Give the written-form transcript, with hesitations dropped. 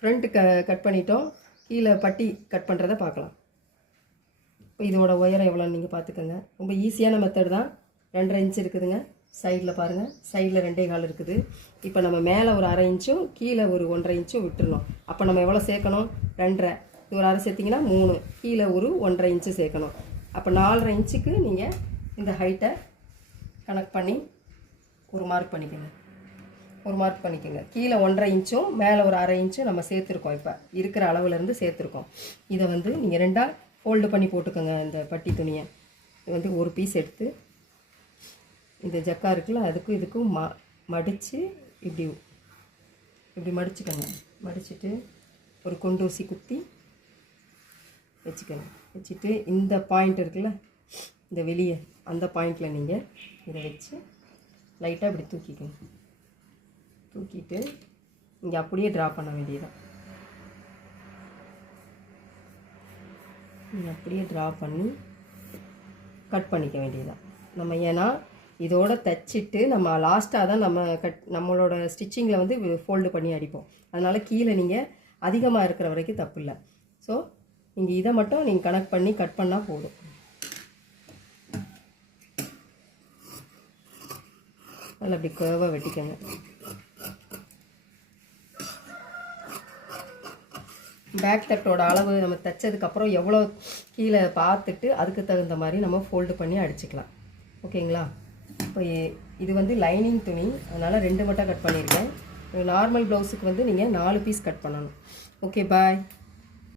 Front cut பண்ணிட்டோம். கீழே பட்டி கட் பண்ணுறதை பார்க்கலாம். இப்போ இதோட உயரம் எவ்வளோன்னு நீங்கள் பார்த்துக்கோங்க. ரொம்ப ஈஸியான மெத்தட் தான். 2.5 இன்ச் இருக்குதுங்க. சைடில் பாருங்கள், சைடில் 2.25 இருக்குது. இப்போ நம்ம மேலே ஒரு 1/2 இன்ச்சும் கீழே ஒரு 1.5 இன்ச்சும் விட்டுருணும். அப்போ நம்ம எவ்வளோ சேர்க்கணும்? 2.5. இது ஒரு 1/2 சேர்த்திங்கன்னா 3, கீழே ஒரு 1.5 இன்ச்சு சேர்க்கணும். அப்போ 4.5 இன்ச்சுக்கு நீங்கள் இந்த ஹைட்டை கனெக்ட் பண்ணி ஒரு மார்க் பண்ணிக்கோங்க. கீழே 1.5 இன்ச்சும் மேலே ஒரு 1/2 இன்ச்சும் நம்ம சேர்த்துருக்கோம். இப்போ இருக்கிற அளவுலேருந்து சேர்த்துருக்கோம். இதை வந்து நீங்கள் 2ஆக ஃபோல்டு பண்ணி போட்டுக்கோங்க. இந்த பட்டி துணியை இது வந்து ஒரு பீஸ் எடுத்து இந்த ஜக்கா இருக்குல்ல அதுக்கும் இதுக்கும் மடித்து இப்படி மடிச்சுக்கோங்க. மடிச்சுட்டு ஒரு கொண்டூசி குத்தி வச்சுக்கோங்க. வச்சுட்டு இந்த பாயிண்ட் இருக்குல்ல, இந்த வெளியே அந்த பாயிண்டில் நீங்கள் இதை வச்சு லைட்டாக இப்படி தூக்கிட்டு இங்கே அப்படியே ட்ரா பண்ண வேண்டியதான். நீங்கள் அப்படியே ட்ரா பண்ணி கட் பண்ணிக்க வேண்டியதான் நம்ம. ஏன்னா இதோட தைச்சிட்டு நம்ம லாஸ்ட்டாக தான் நம்மளோட ஸ்டிச்சிங்கில் வந்து ஃபோல்டு பண்ணி அடிப்போம். அதனால் கீழே நீங்கள் அதிகமாக இருக்கிற வரைக்கும் தப்பு இல்லை. ஸோ நீங்கள் இதை மட்டும் நீங்கள் கனெக்ட் பண்ணி கட் பண்ணால் போதும். அதில் அப்படி கர்வாக வெட்டிக்கங்க. பேக் தட்டோட அளவு நம்ம தைச்சதுக்கப்புறம் எவ்வளோ கீழே பார்த்துட்டு அதுக்கு தகுந்த மாதிரி நம்ம ஃபோல்டு பண்ணி அடிச்சுக்கலாம். ஓகேங்களா? இப்போ இது வந்து லைனிங் துணி, அதனால் 2 மட்டும் கட் பண்ணியிருக்கேன். நார்மல் ப்ளவுஸுக்கு வந்து நீங்கள் 4 பீஸ் கட் பண்ணணும். ஓகே, பாய்.